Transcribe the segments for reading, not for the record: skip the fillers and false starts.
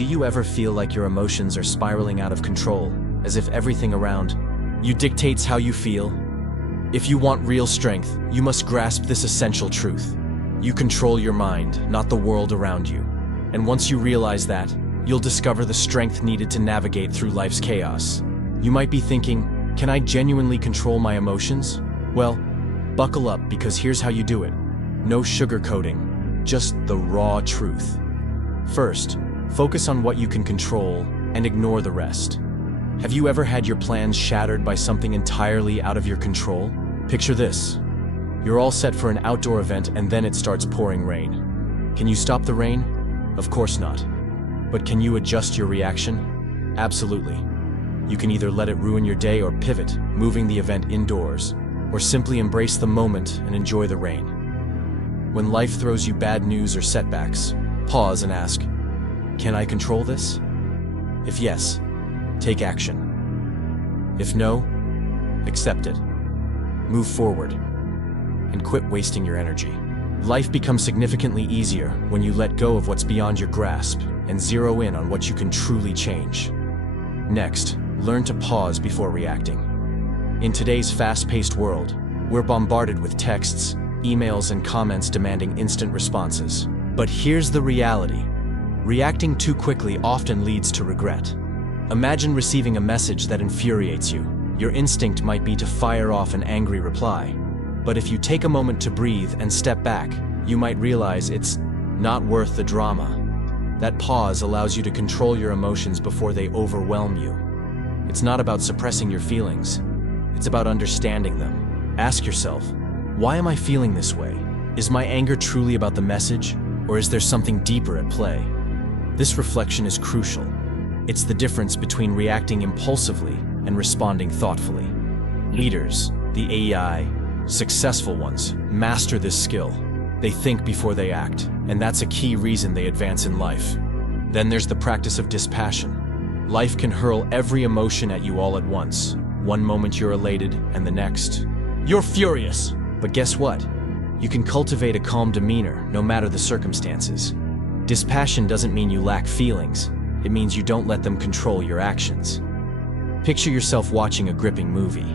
Do you ever feel like your emotions are spiraling out of control, as if everything around you dictates how you feel? If you want real strength, you must grasp this essential truth. You control your mind, not the world around you. And once you realize that, you'll discover the strength needed to navigate through life's chaos. You might be thinking, can I genuinely control my emotions? Well, buckle up, because here's how you do it. No sugarcoating, just the raw truth. First, focus on what you can control and ignore the rest. Have you ever had your plans shattered by something entirely out of your control? Picture this. You're all set for an outdoor event and then it starts pouring rain. Can you stop the rain? Of course not. But can you adjust your reaction? Absolutely. You can either let it ruin your day or pivot, moving the event indoors, or simply embrace the moment and enjoy the rain. When life throws you bad news or setbacks, pause and ask, can I control this? If yes, take action. If no, accept it. Move forward, and quit wasting your energy. Life becomes significantly easier when you let go of what's beyond your grasp and zero in on what you can truly change. Next, learn to pause before reacting. In today's fast-paced world, we're bombarded with texts, emails, and comments demanding instant responses. But here's the reality. Reacting too quickly often leads to regret. Imagine receiving a message that infuriates you. Your instinct might be to fire off an angry reply. But if you take a moment to breathe and step back, you might realize it's not worth the drama. That pause allows you to control your emotions before they overwhelm you. It's not about suppressing your feelings. It's about understanding them. Ask yourself, why am I feeling this way? Is my anger truly about the message, or is there something deeper at play? This reflection is crucial. It's the difference between reacting impulsively and responding thoughtfully. Leaders, the AEI, successful ones, master this skill. They think before they act, and that's a key reason they advance in life. Then there's the practice of dispassion. Life can hurl every emotion at you all at once. One moment you're elated, and the next, you're furious. But guess what? You can cultivate a calm demeanor, no matter the circumstances. Dispassion doesn't mean you lack feelings. It means you don't let them control your actions. Picture yourself watching a gripping movie.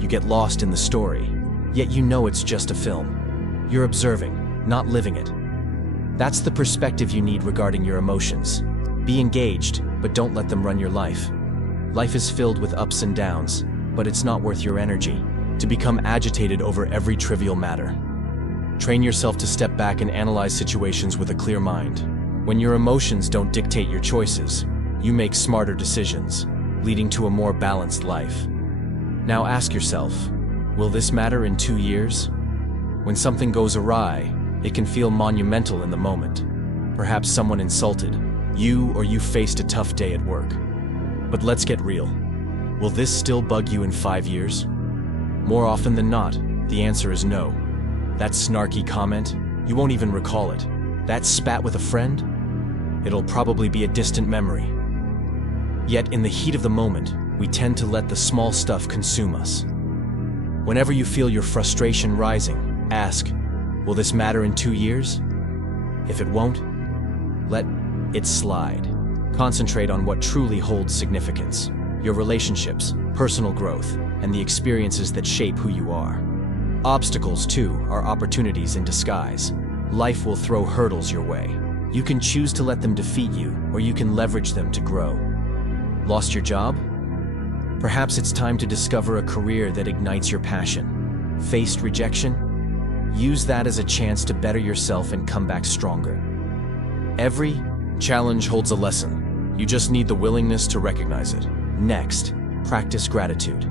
You get lost in the story, yet you know it's just a film. You're observing, not living it. That's the perspective you need regarding your emotions. Be engaged, but don't let them run your life. Life is filled with ups and downs, but it's not worth your energy to become agitated over every trivial matter. Train yourself to step back and analyze situations with a clear mind. When your emotions don't dictate your choices, you make smarter decisions, leading to a more balanced life. Now ask yourself, will this matter in 2 years? When something goes awry, it can feel monumental in the moment. Perhaps someone insulted you, or you faced a tough day at work. But let's get real. Will this still bug you in 5 years? More often than not, the answer is no. That snarky comment, you won't even recall it. That spat with a friend, it'll probably be a distant memory. Yet in the heat of the moment, we tend to let the small stuff consume us. Whenever you feel your frustration rising, ask, will this matter in 2 years? If it won't, let it slide. Concentrate on what truly holds significance: your relationships, personal growth, and the experiences that shape who you are. Obstacles, too, are opportunities in disguise. Life will throw hurdles your way. You can choose to let them defeat you, or you can leverage them to grow. Lost your job? Perhaps it's time to discover a career that ignites your passion. Faced rejection? Use that as a chance to better yourself and come back stronger. Every challenge holds a lesson. You just need the willingness to recognize it. Next, practice gratitude.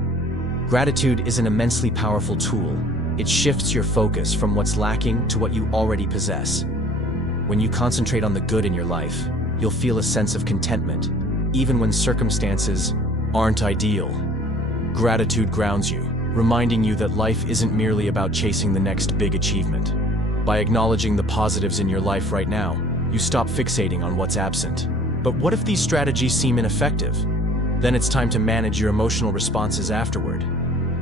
Gratitude is an immensely powerful tool. It shifts your focus from what's lacking to what you already possess. When you concentrate on the good in your life, you'll feel a sense of contentment, even when circumstances aren't ideal. Gratitude grounds you, reminding you that life isn't merely about chasing the next big achievement. By acknowledging the positives in your life right now, you stop fixating on what's absent. But what if these strategies seem ineffective? Then it's time to manage your emotional responses afterward.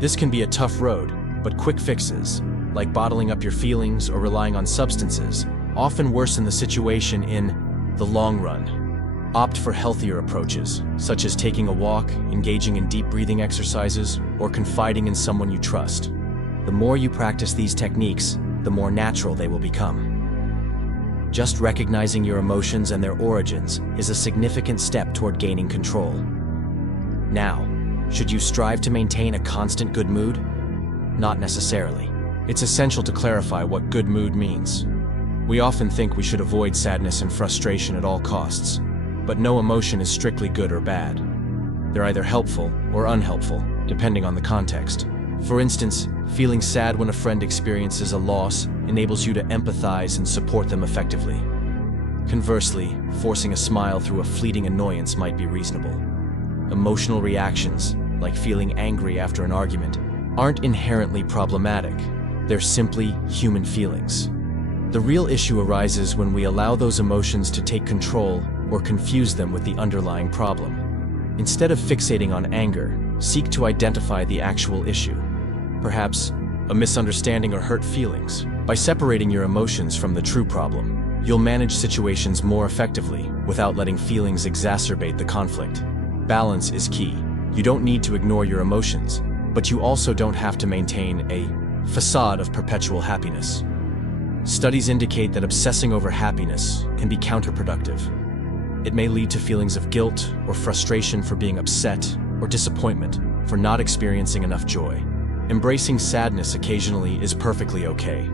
This can be a tough road, but quick fixes, like bottling up your feelings or relying on substances, often worsen the situation in the long run. Opt for healthier approaches, such as taking a walk, engaging in deep breathing exercises, or confiding in someone you trust. The more you practice these techniques, the more natural they will become. Just recognizing your emotions and their origins is a significant step toward gaining control. Now, should you strive to maintain a constant good mood? Not necessarily. It's essential to clarify what good mood means. We often think we should avoid sadness and frustration at all costs, but no emotion is strictly good or bad. They're either helpful or unhelpful, depending on the context. For instance, feeling sad when a friend experiences a loss enables you to empathize and support them effectively. Conversely, forcing a smile through a fleeting annoyance might be reasonable. Emotional reactions, like feeling angry after an argument, aren't inherently problematic. They're simply human feelings. The real issue arises when we allow those emotions to take control or confuse them with the underlying problem. Instead of fixating on anger, seek to identify the actual issue. Perhaps a misunderstanding or hurt feelings. By separating your emotions from the true problem, you'll manage situations more effectively without letting feelings exacerbate the conflict. Balance is key. You don't need to ignore your emotions, but you also don't have to maintain a facade of perpetual happiness. Studies indicate that obsessing over happiness can be counterproductive. It may lead to feelings of guilt or frustration for being upset, or disappointment for not experiencing enough joy. Embracing sadness occasionally is perfectly okay.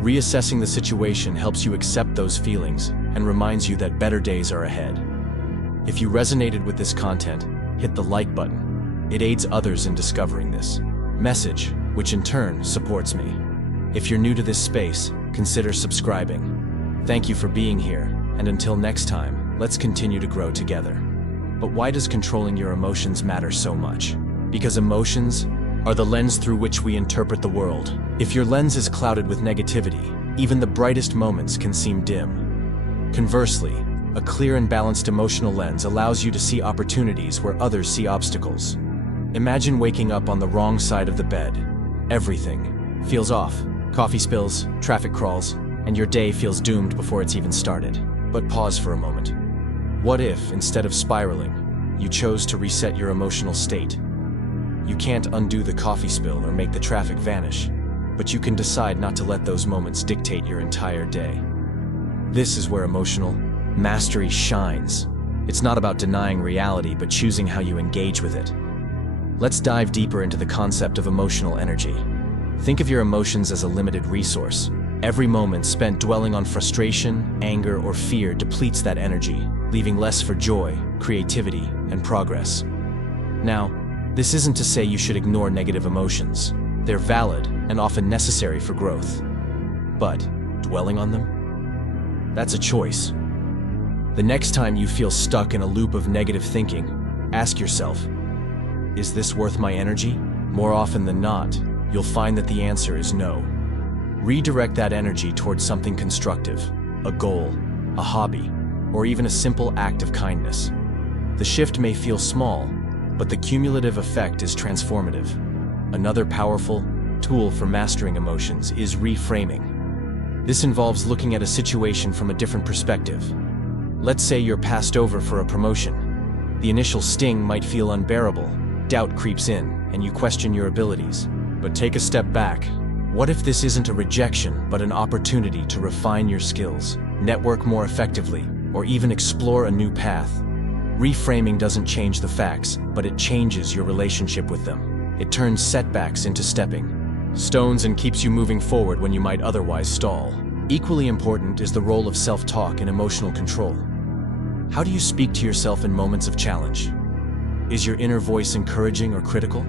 Reassessing the situation helps you accept those feelings and reminds you that better days are ahead. If you resonated with this content, hit the like button. It aids others in discovering this message, which in turn supports me. If you're new to this space, consider subscribing. Thank you for being here, and until next time, let's continue to grow together. But why does controlling your emotions matter so much? Because emotions are the lens through which we interpret the world. If your lens is clouded with negativity, even the brightest moments can seem dim. Conversely, a clear and balanced emotional lens allows you to see opportunities where others see obstacles. Imagine waking up on the wrong side of the bed. Everything feels off. Coffee spills, traffic crawls, and your day feels doomed before it's even started. But pause for a moment. What if, instead of spiraling, you chose to reset your emotional state? You can't undo the coffee spill or make the traffic vanish, but you can decide not to let those moments dictate your entire day. This is where emotional mastery shines. It's not about denying reality, but choosing how you engage with it. Let's dive deeper into the concept of emotional energy. Think of your emotions as a limited resource. Every moment spent dwelling on frustration, anger, or fear depletes that energy, leaving less for joy, creativity, and progress. Now, this isn't to say you should ignore negative emotions. They're valid and often necessary for growth. But dwelling on them? That's a choice. The next time you feel stuck in a loop of negative thinking, ask yourself, is this worth my energy? More often than not, you'll find that the answer is no. Redirect that energy towards something constructive, a goal, a hobby, or even a simple act of kindness. The shift may feel small, but the cumulative effect is transformative. Another powerful tool for mastering emotions is reframing. This involves looking at a situation from a different perspective. Let's say you're passed over for a promotion. The initial sting might feel unbearable. Doubt creeps in, and you question your abilities. But take a step back. What if this isn't a rejection, but an opportunity to refine your skills, network more effectively, or even explore a new path? Reframing doesn't change the facts, but it changes your relationship with them. It turns setbacks into stepping stones and keeps you moving forward when you might otherwise stall. Equally important is the role of self-talk and emotional control. How do you speak to yourself in moments of challenge? Is your inner voice encouraging or critical?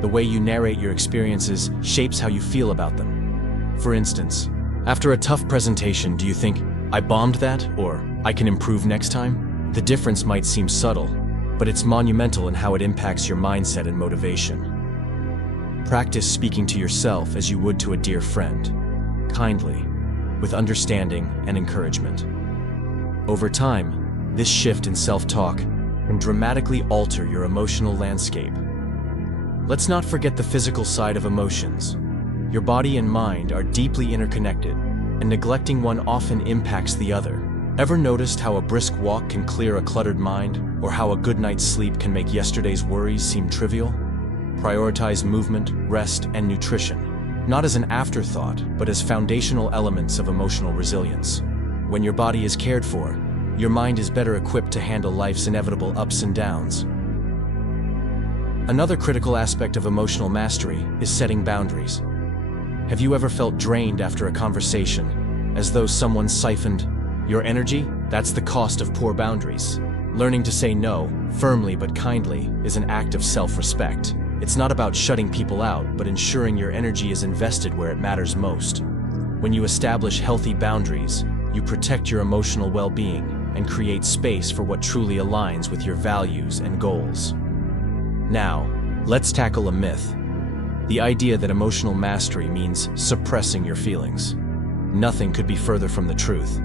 The way you narrate your experiences shapes how you feel about them. For instance, after a tough presentation, do you think, "I bombed that," or "I can improve next time"? The difference might seem subtle, but it's monumental in how it impacts your mindset and motivation. Practice speaking to yourself as you would to a dear friend, kindly, with understanding and encouragement. Over time, this shift in self-talk can dramatically alter your emotional landscape. Let's not forget the physical side of emotions. Your body and mind are deeply interconnected, and neglecting one often impacts the other. Ever noticed how a brisk walk can clear a cluttered mind, or how a good night's sleep can make yesterday's worries seem trivial? Prioritize movement, rest, and nutrition, not as an afterthought, but as foundational elements of emotional resilience. When your body is cared for, your mind is better equipped to handle life's inevitable ups and downs. Another critical aspect of emotional mastery is setting boundaries. Have you ever felt drained after a conversation, as though someone siphoned your energy? That's the cost of poor boundaries. Learning to say no, firmly but kindly, is an act of self-respect. It's not about shutting people out, but ensuring your energy is invested where it matters most. When you establish healthy boundaries, you protect your emotional well-being and create space for what truly aligns with your values and goals. Now, let's tackle a myth. The idea that emotional mastery means suppressing your feelings. Nothing could be further from the truth.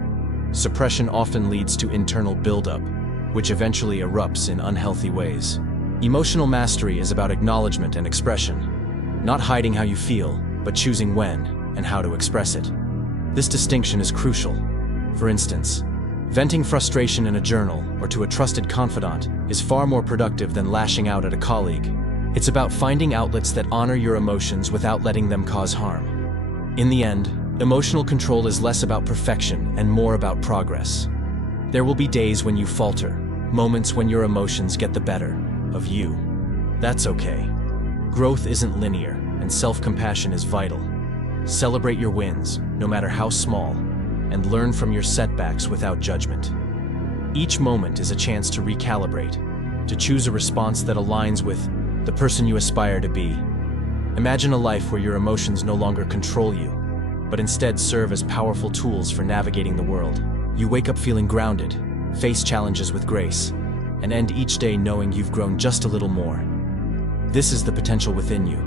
Suppression often leads to internal buildup, which eventually erupts in unhealthy ways. Emotional mastery is about acknowledgement and expression, not hiding how you feel, but choosing when and how to express it. This distinction is crucial. For instance, venting frustration in a journal or to a trusted confidant is far more productive than lashing out at a colleague. It's about finding outlets that honor your emotions without letting them cause harm. In the end, emotional control is less about perfection and more about progress. There will be days when you falter, moments when your emotions get the better of you. That's okay. Growth isn't linear, and self-compassion is vital. Celebrate your wins, no matter how small, and learn from your setbacks without judgment. Each moment is a chance to recalibrate, to choose a response that aligns with the person you aspire to be. Imagine a life where your emotions no longer control you, but instead serve as powerful tools for navigating the world. You wake up feeling grounded, face challenges with grace, and end each day knowing you've grown just a little more. This is the potential within you,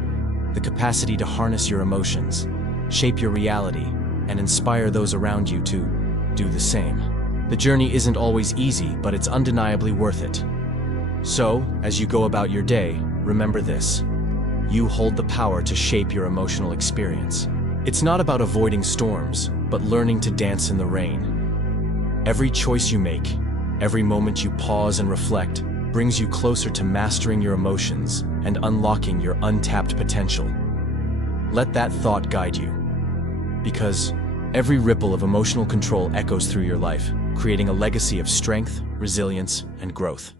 the capacity to harness your emotions, shape your reality, and inspire those around you to do the same. The journey isn't always easy, but it's undeniably worth it. So, as you go about your day, remember this: you hold the power to shape your emotional experience. It's not about avoiding storms, but learning to dance in the rain. Every choice you make, every moment you pause and reflect, brings you closer to mastering your emotions and unlocking your untapped potential. Let that thought guide you, because every ripple of emotional control echoes through your life, creating a legacy of strength, resilience, and growth.